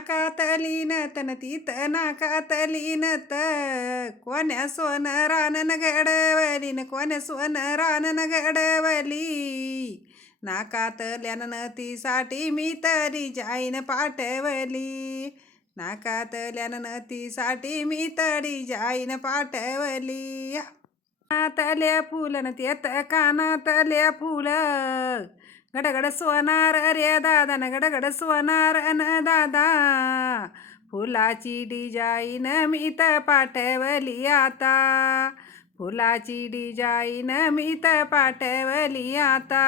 नाकातली नतन तीत नाकातली नत कोण्या सोन रानन घडवलीन कोण्या सोन रानन घडवली नाकातल्या नतीसाठी मी तरी जाईन पाठवली नाकातल्या नतीसाठी मी तरी जाईन पाठवली कानातल्या फुलन तेत कानातल्या फुलं गडगड सोनार अरे दादा न गडगड सोनार अन दादा. फुलाची डिजाईन मी तर पाठवली आता. फुलाची डिजाईन मी तर पाठवली आता.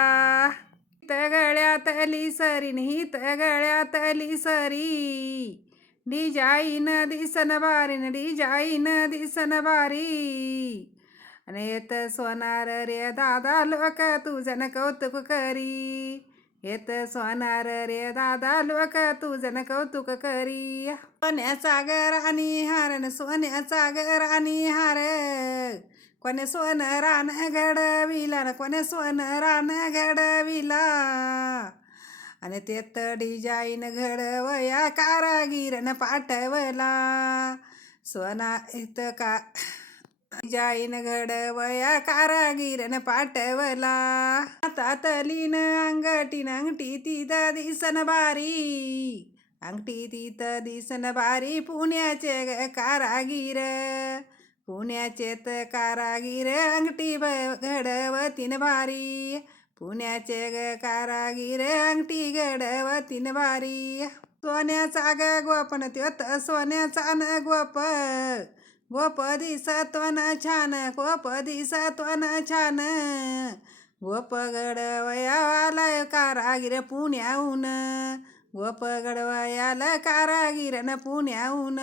हित गळ्यातली सरीन न हित गळ्यातली सरी डिजाईन दिसन बारी न डिजाईन दिसन बारी येत सोनार रे दादा लोक तुझन कौतुक करी. येत सोनार रे दादा लोक तुझन कौतुक करी. सोन्याचा गर आणि हार न सोन्याचा गर आणि हार. कोणे सोन रान घडविला कोणे सोन रान घडविला. आणि तेत डिजाईन घडवया कारागिरन पाठवला. सोना इत का जाईन घडवया कारागिरन पाठवला तलीन अंगटीन अंगठी तिथं दिसन बारी अंगठी तिथं दिसन बारी पुण्याचे ग कारागीर पुण्याचे त कारागीर अंगठी ब घडवतीन भारी पुण्याचे ग कारागीर अंगठी घडवतीन भारी सोन्याचा ग गोपन त्योत सोन्याचा न गोप गोपदी दिसतवन छान गोपदी दिसतवन छान. गोप गडवयाला कारागिर पुण्याहून. गोप गडवयाला कारागीरन पुण्याहून.